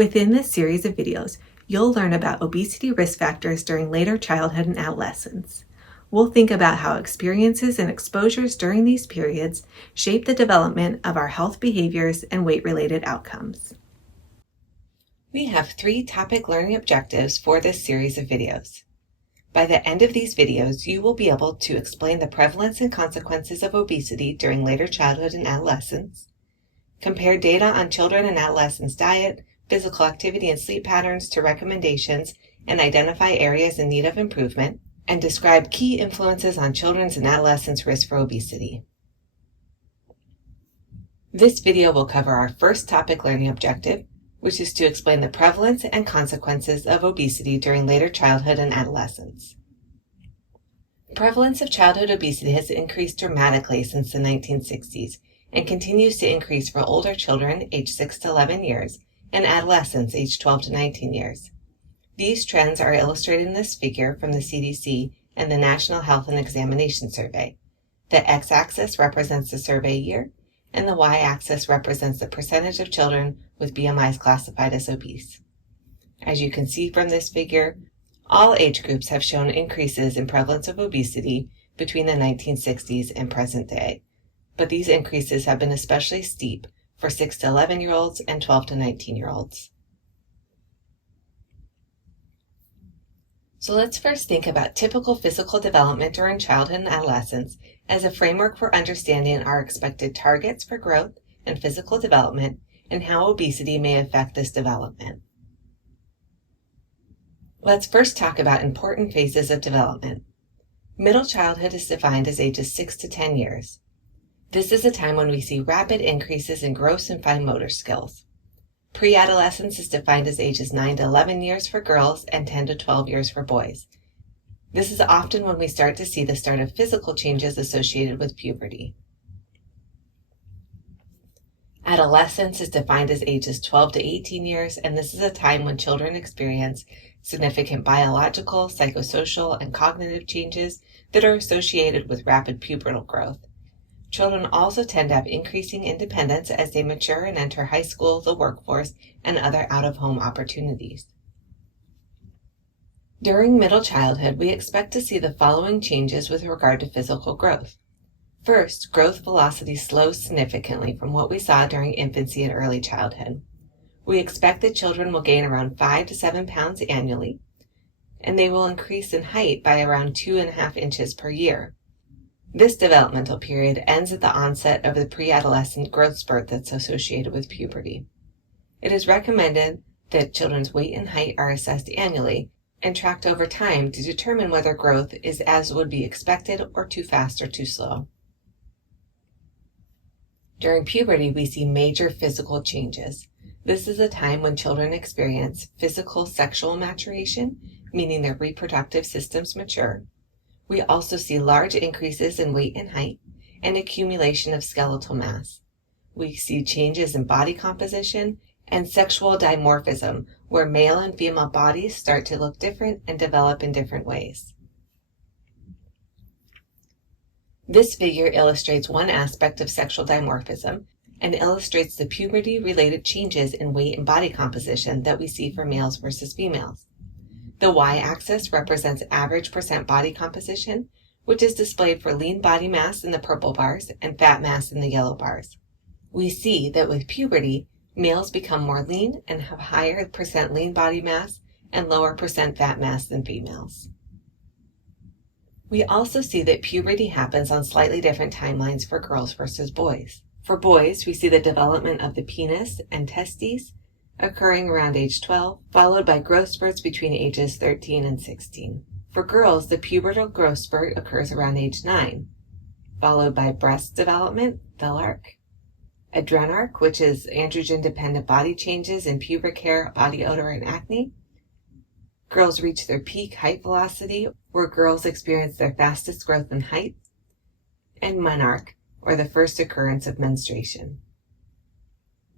Within this series of videos, you'll learn about obesity risk factors during later childhood and adolescence. We'll think about how experiences and exposures during these periods shape the development of our health behaviors and weight-related outcomes. We have 3 topic learning objectives for this series of videos. By the end of these videos, you will be able to explain the prevalence and consequences of obesity during later childhood and adolescence, compare data on children and adolescents' diet, physical activity, and sleep patterns to recommendations, and identify areas in need of improvement, and describe key influences on children's and adolescents' risk for obesity. This video will cover our first topic learning objective, which is to explain the prevalence and consequences of obesity during later childhood and adolescence. The prevalence of childhood obesity has increased dramatically since the 1960s and continues to increase for older children aged 6 to 11 years and adolescents aged 12 to 19 years. These trends are illustrated in this figure from the CDC and the National Health and Examination Survey. The x-axis represents the survey year, and the y-axis represents the percentage of children with BMIs classified as obese. As you can see from this figure, all age groups have shown increases in prevalence of obesity between the 1960s and present day, but these increases have been especially steep for 6 to 11-year-olds and 12 to 19-year-olds. So let's first think about typical physical development during childhood and adolescence as a framework for understanding our expected targets for growth and physical development and how obesity may affect this development. Let's first talk about important phases of development. Middle childhood is defined as ages 6 to 10 years. This is a time when we see rapid increases in gross and fine motor skills. Pre-adolescence is defined as ages 9 to 11 years for girls and 10 to 12 years for boys. This is often when we start to see the start of physical changes associated with puberty. Adolescence is defined as ages 12 to 18 years, and this is a time when children experience significant biological, psychosocial, and cognitive changes that are associated with rapid pubertal growth. Children also tend to have increasing independence as they mature and enter high school, the workforce, and other out-of-home opportunities. During middle childhood, we expect to see the following changes with regard to physical growth. First, growth velocity slows significantly from what we saw during infancy and early childhood. We expect that children will gain around 5 to 7 pounds annually, and they will increase in height by around 2.5 inches per year. This developmental period ends at the onset of the pre-adolescent growth spurt that's associated with puberty. It is recommended that children's weight and height are assessed annually and tracked over time to determine whether growth is as would be expected or too fast or too slow. During puberty, we see major physical changes. This is a time when children experience physical sexual maturation, meaning their reproductive systems mature. We also see large increases in weight and height and accumulation of skeletal mass. We see changes in body composition and sexual dimorphism, where male and female bodies start to look different and develop in different ways. This figure illustrates one aspect of sexual dimorphism and illustrates the puberty-related changes in weight and body composition that we see for males versus females. The y-axis represents average percent body composition, which is displayed for lean body mass in the purple bars and fat mass in the yellow bars. We see that with puberty, males become more lean and have higher percent lean body mass and lower percent fat mass than females. We also see that puberty happens on slightly different timelines for girls versus boys. For boys, we see the development of the penis and testes occurring around age 12, followed by growth spurts between ages 13 and 16. For girls, the pubertal growth spurt occurs around age 9, followed by breast development, the arc, adrenarche, which is androgen-dependent body changes in pubic hair, body odor, and acne. Girls reach their peak height velocity, where girls experience their fastest growth in height, and menarche, or the first occurrence of menstruation.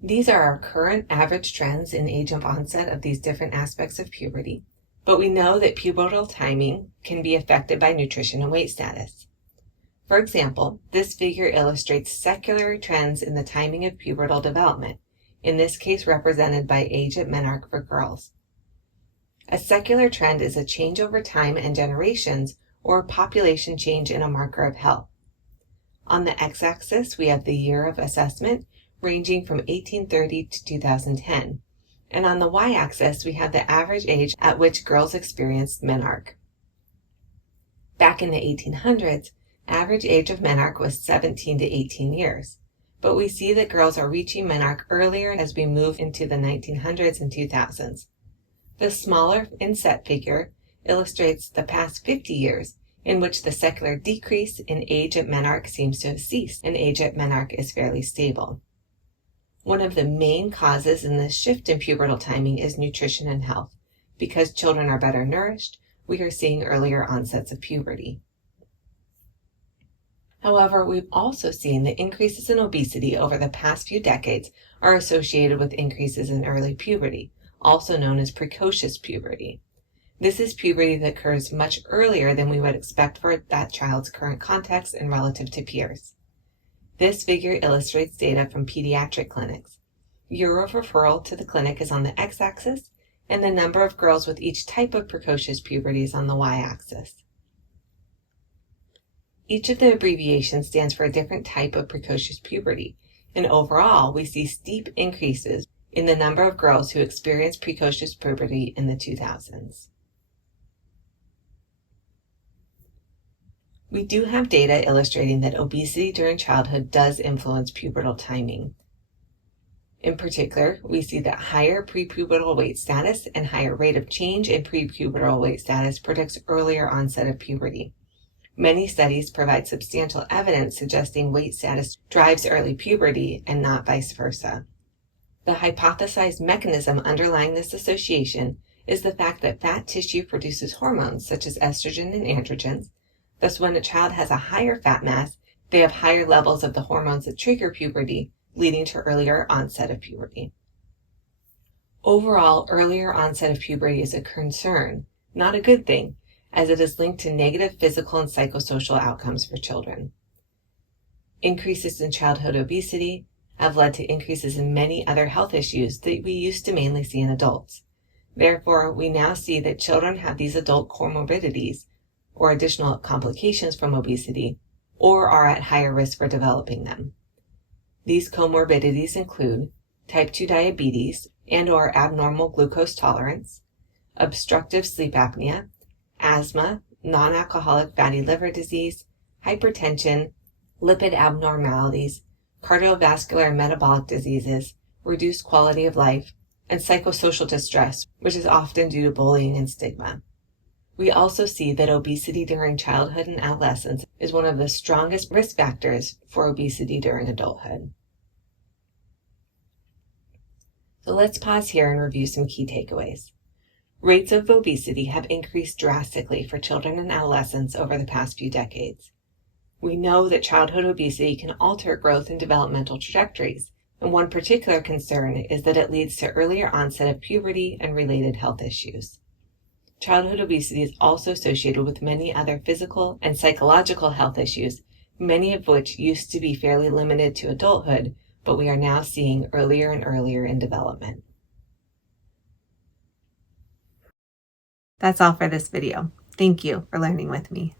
These are our current average trends in age of onset of these different aspects of puberty, but we know that pubertal timing can be affected by nutrition and weight status. For example, this figure illustrates secular trends in the timing of pubertal development, in this case represented by age at menarche for girls. A secular trend is a change over time and generations, or a population change in a marker of health. On the x-axis, we have the year of assessment, ranging from 1830 to 2010, and on the y-axis, we have the average age at which girls experienced menarche. Back in the 1800s, average age of menarche was 17 to 18 years, but we see that girls are reaching menarche earlier as we move into the 1900s and 2000s. The smaller inset figure illustrates the past 50 years, in which the secular decrease in age at menarche seems to have ceased, and age at menarche is fairly stable. One of the main causes in this shift in pubertal timing is nutrition and health. Because children are better nourished, we are seeing earlier onsets of puberty. However, we've also seen that increases in obesity over the past few decades are associated with increases in early puberty, also known as precocious puberty. This is puberty that occurs much earlier than we would expect for that child's current context and relative to peers. This figure illustrates data from pediatric clinics. Year of referral to the clinic is on the x-axis, and the number of girls with each type of precocious puberty is on the y-axis. Each of the abbreviations stands for a different type of precocious puberty, and overall we see steep increases in the number of girls who experience precocious puberty in the 2000s. We do have data illustrating that obesity during childhood does influence pubertal timing. In particular, we see that higher prepubertal weight status and higher rate of change in prepubertal weight status predicts earlier onset of puberty. Many studies provide substantial evidence suggesting weight status drives early puberty and not vice versa. The hypothesized mechanism underlying this association is the fact that fat tissue produces hormones such as estrogen and androgens. Thus, when a child has a higher fat mass, they have higher levels of the hormones that trigger puberty, leading to earlier onset of puberty. Overall, earlier onset of puberty is a concern, not a good thing, as it is linked to negative physical and psychosocial outcomes for children. Increases in childhood obesity have led to increases in many other health issues that we used to mainly see in adults. Therefore, we now see that children have these adult comorbidities, or additional complications from obesity, or are at higher risk for developing them. These comorbidities include type 2 diabetes and/or abnormal glucose tolerance, obstructive sleep apnea, asthma, non-alcoholic fatty liver disease, hypertension, lipid abnormalities, cardiovascular and metabolic diseases, reduced quality of life, and psychosocial distress, which is often due to bullying and stigma. We also see that obesity during childhood and adolescence is one of the strongest risk factors for obesity during adulthood. So let's pause here and review some key takeaways. Rates of obesity have increased drastically for children and adolescents over the past few decades. We know that childhood obesity can alter growth and developmental trajectories, and one particular concern is that it leads to earlier onset of puberty and related health issues. Childhood obesity is also associated with many other physical and psychological health issues, many of which used to be fairly limited to adulthood, but we are now seeing earlier and earlier in development. That's all for this video. Thank you for learning with me.